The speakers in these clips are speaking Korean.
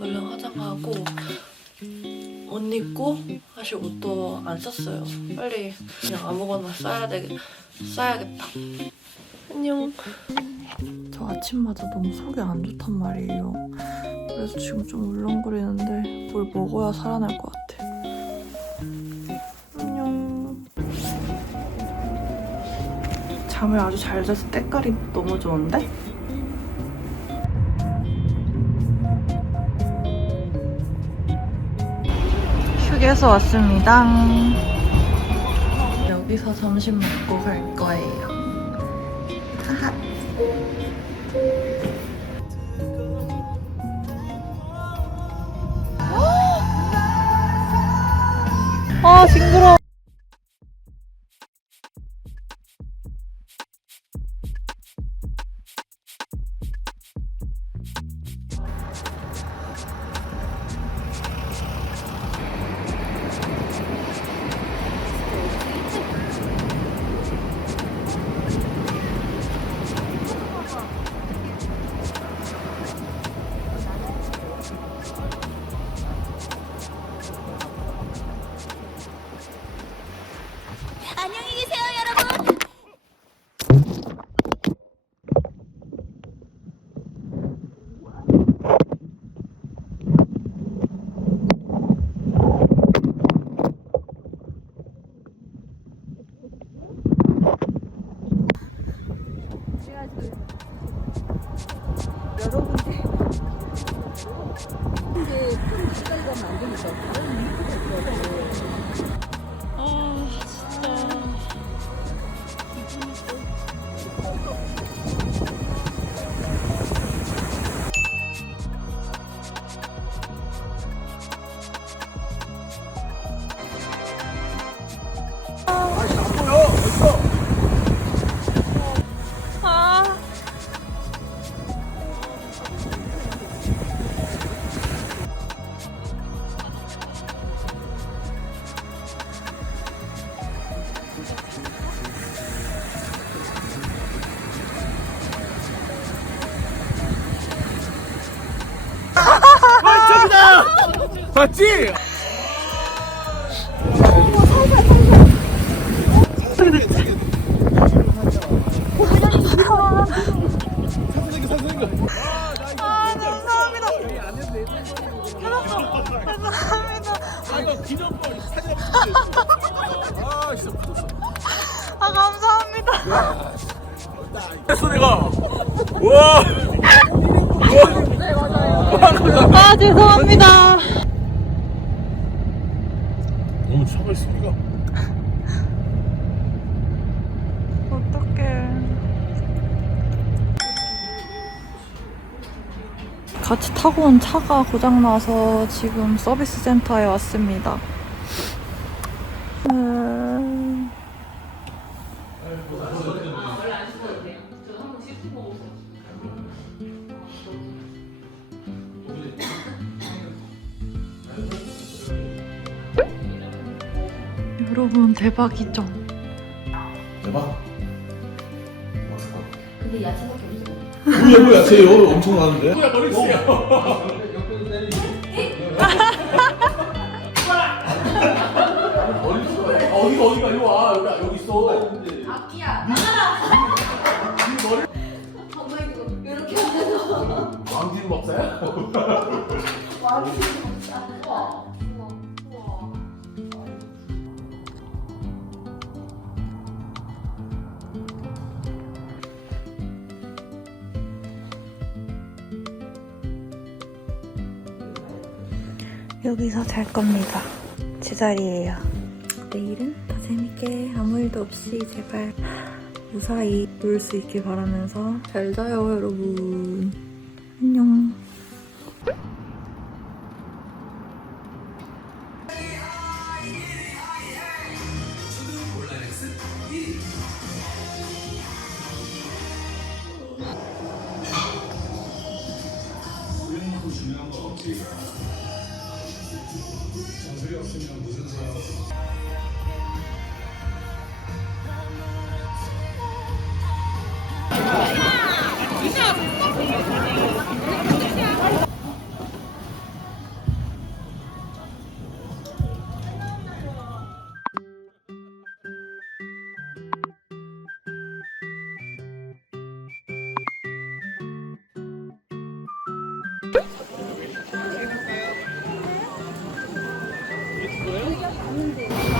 얼른 화장하고 옷 입고 사실 옷도 안 썼어요. 빨리 그냥 아무거나 써야 되 써야겠다. 안녕. 저 아침마다 너무 속이 안 좋단 말이에요. 그래서 지금 좀 울렁거리는데 뭘 먹어야 살아날 것 같아. 잠을 아주 잘 자서 때깔이 너무 좋은데? 휴게소 왔습니다. 여기서 점심 먹고 갈 거예요. 하하. 아 징그러. 안 맞지? 같이 타고 온 차가 고장나서 지금 서비스 센터에 왔습니다. 음... 여러분 대박이죠? 대박. 근데 야채밖에 없어. 우리 여보 야채 여 엄청 많은데. 뭐야 머리치야. 어디가 어디가 이리 와 여기 여기 있어. 악기야. 나가라. 가만히 있고 이렇게 하면서 왕진 먹사야? 와우. 우와. 여기서 잘 겁니다. 제 자리예요. 내일은 더 재밌게 아무 일도 없이 제발 무사히 놀 수 있길 바라면서 잘 자요, 여러분. 안녕. Görüşürüz. 아닌데. 아.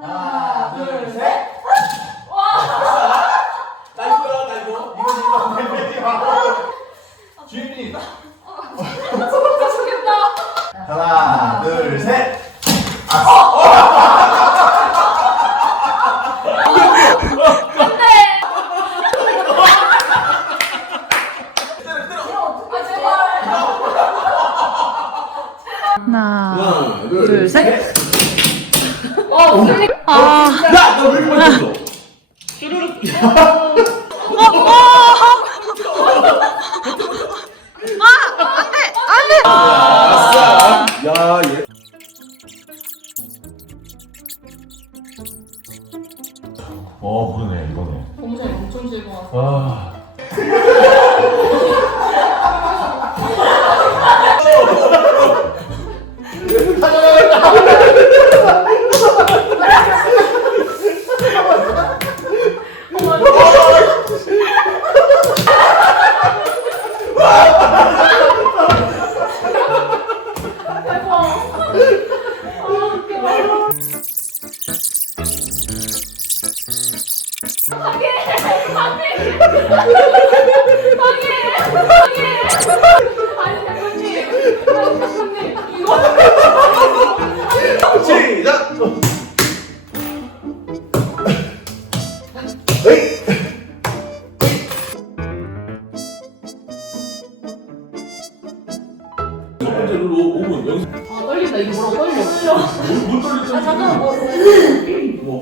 하나, 둘, 셋. 나 이거야 나 이거 이거 이거 주인님 하나, 둘, 셋. 하나, 하나 둘, 셋. 야 너 왜 이렇게 많이 쳤어 아싸 야 얘 어 그러네 이거네 엄청 엄청 즐거워. 아 시작.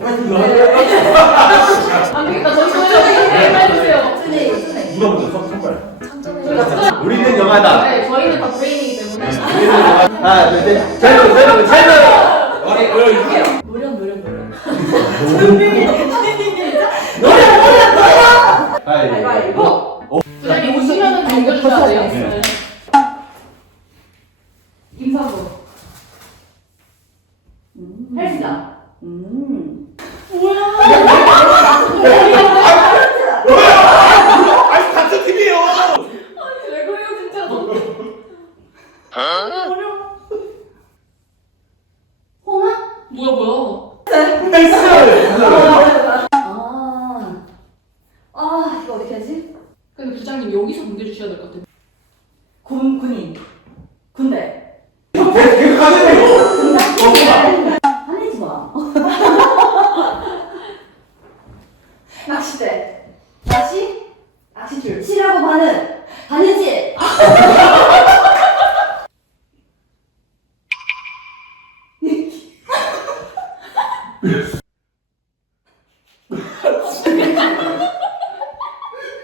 네 안 되겠다. 저희 저희 저희 해주세요. 누가 먼저 선- 선발 저희가 우리는 영하다. 네, 저희는 다 브레인이기 때문에. 우리는 영하. 하나, 둘, 셋. 찰로. 어 이거 노련 노련 노련. 가위바위보. 부장님 웃으면은 넘겨주셔야 돼요. 네. 김사부. 헬스장. 아니 같은 팀이에요 왜 그래요 진짜 너. 홍아? 뭐야 뭐야? 아, 아 이거 어떻게 하지? 근데 부장님 여기서 넘겨주셔야 될 것 같아요. 군 군인. 군대 계속 하세요 화내지 마. 낚시대 낚시 낚시줄 치라고 반은 반은지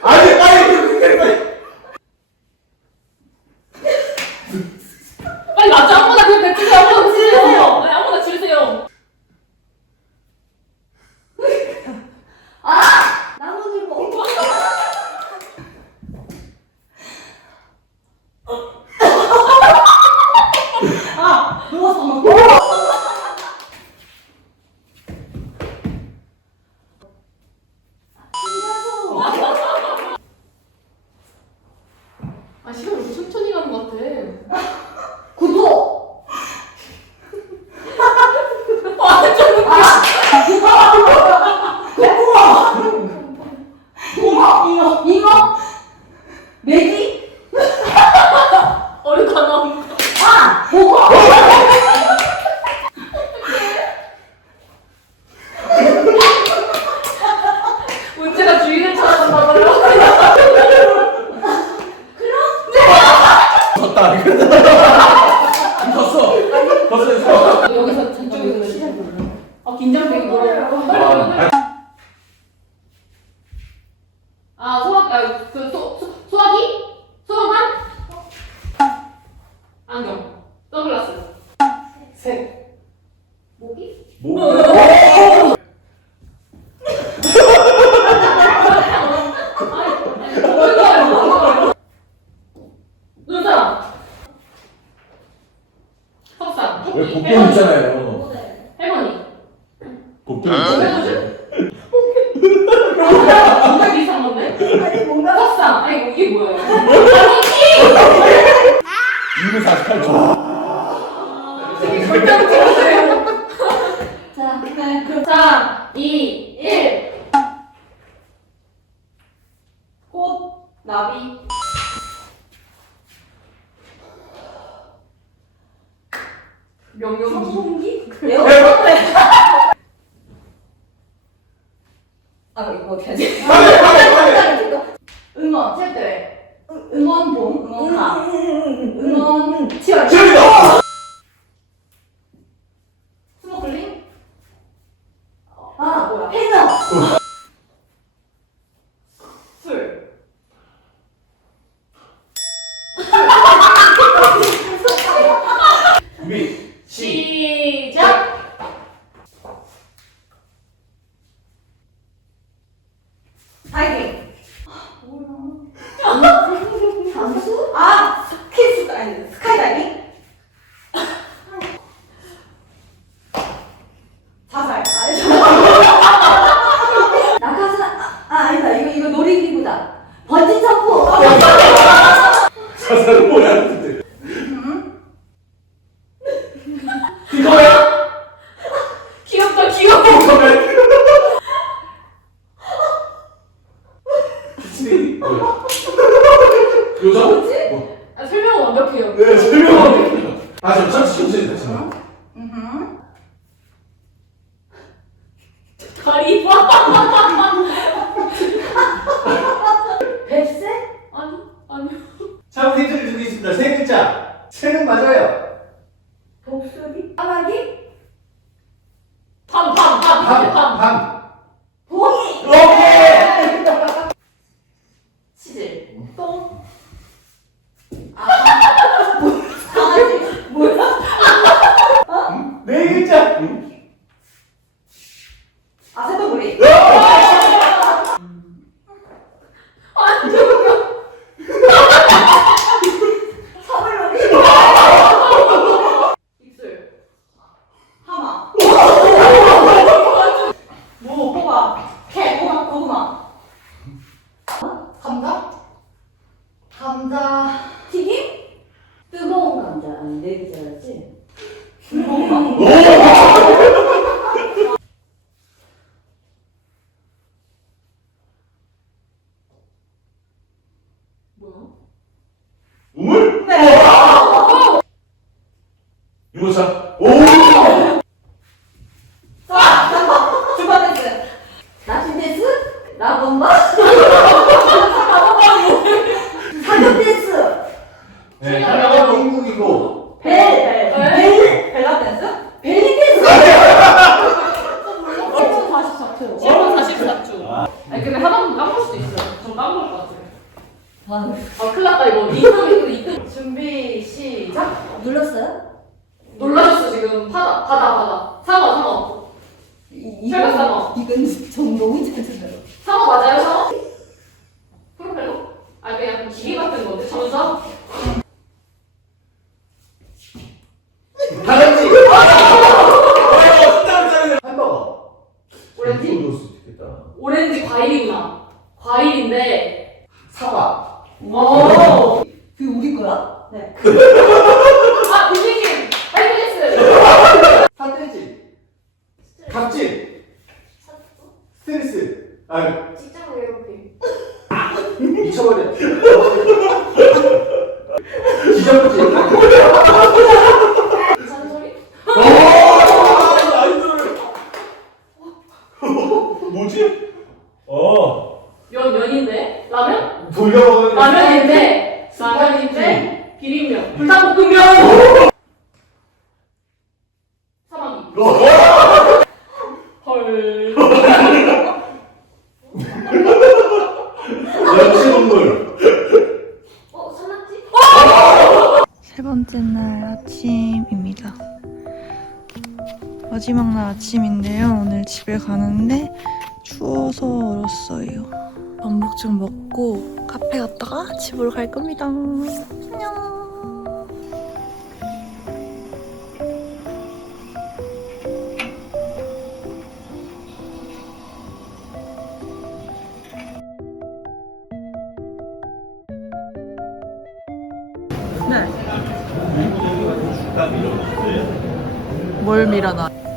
아니 아니 그렇게 빨리 빨리 맞죠? 아무나 긴장되고. 와. 2분 48초. 되게 절대 못 찍었어요. 자 네. 그럼 3, 2, 1. 꽃, 나비. 명령기. 선풍기? 에어 아 이거 어떻게 하지? 응원 채대. 응원봉 응원가 응원 치열 재밌다! 스노클링. 아 뭐야 해녀 술. 준비. 시. 시작. 다이빙 잠수 아 스키 아니 스카이다이빙 자살 아니 낙하산 아, 아 아니다 이거 이거 놀이기구다 번지 점프 자살은 뭐야? 근데. 이거야? 귀엽다, 귀여워. 이거야? 키스데이? 뭐야? 요정? 뭐지? 뭐? 아, 설명은 완벽해요. 네, 설명하고. 아, 저 쉬었어요, 잠시만. 음흠. 다리 봐. 뱁새 아니, 아니. 자, 힌트를 드리겠습니다. 세 글자. 새는 맞아요. 독수리 까마귀 밤, 밤, 밤, 밤, 밤. 밤. 봉이 오케이! 치질. 똥. 강아지 뭐야 네 글자. 응? 아 새똥구리 아, 저거. 서울놀이 입술. 하마 무 호박 개 고구마 고구마 감자 감자 튀김 뜨거운 감자 아니 네 글자였지 뜨거운 감자 뭐야? 우물? 네 유모차. 오! 주바 댄스 나신 댄스 라범바 사격 댄스 네, 하나가 인국이고. 벨 벨, 벨라 댄스 벨리 댄스 1분 44초 7분 44초. 아니, 근데 하나만 까먹을 수도 있어요. 전 까먹을 것 같아요. 아, 아, 큰일 났다, 이거. 2등, 2등, 2등. 준비 시작 눌렀어요? 놀라셨어, 지금. 바다, 바다, 바다. 상어, 상어. 이, 철벽 상어. 이건 전 너무 잘했어요 상어 맞아요, 상어? 프로펠러? 아, 그냥 기계 같은 건데, 잠수? 다람쥐. 햄버거. 오렌지? 이거 넣을 수 있겠다. 오렌지 과일이구나. 과일인데. 사과. 오! 그 우리 거야? 네 아, 비비김! 하이패스! 산돼지. 갑질. 스트레스. 아, 직장 괴롭힘. 미쳐버려. 지저분지. 소리? 뭐지? 어. 면, 면인데? 라면? 돌려. 라면인데? 라면인데? 비빔면. 불닭볶음면! 집으로 갈 겁니다. 안녕. 네. 뭘 밀어놔?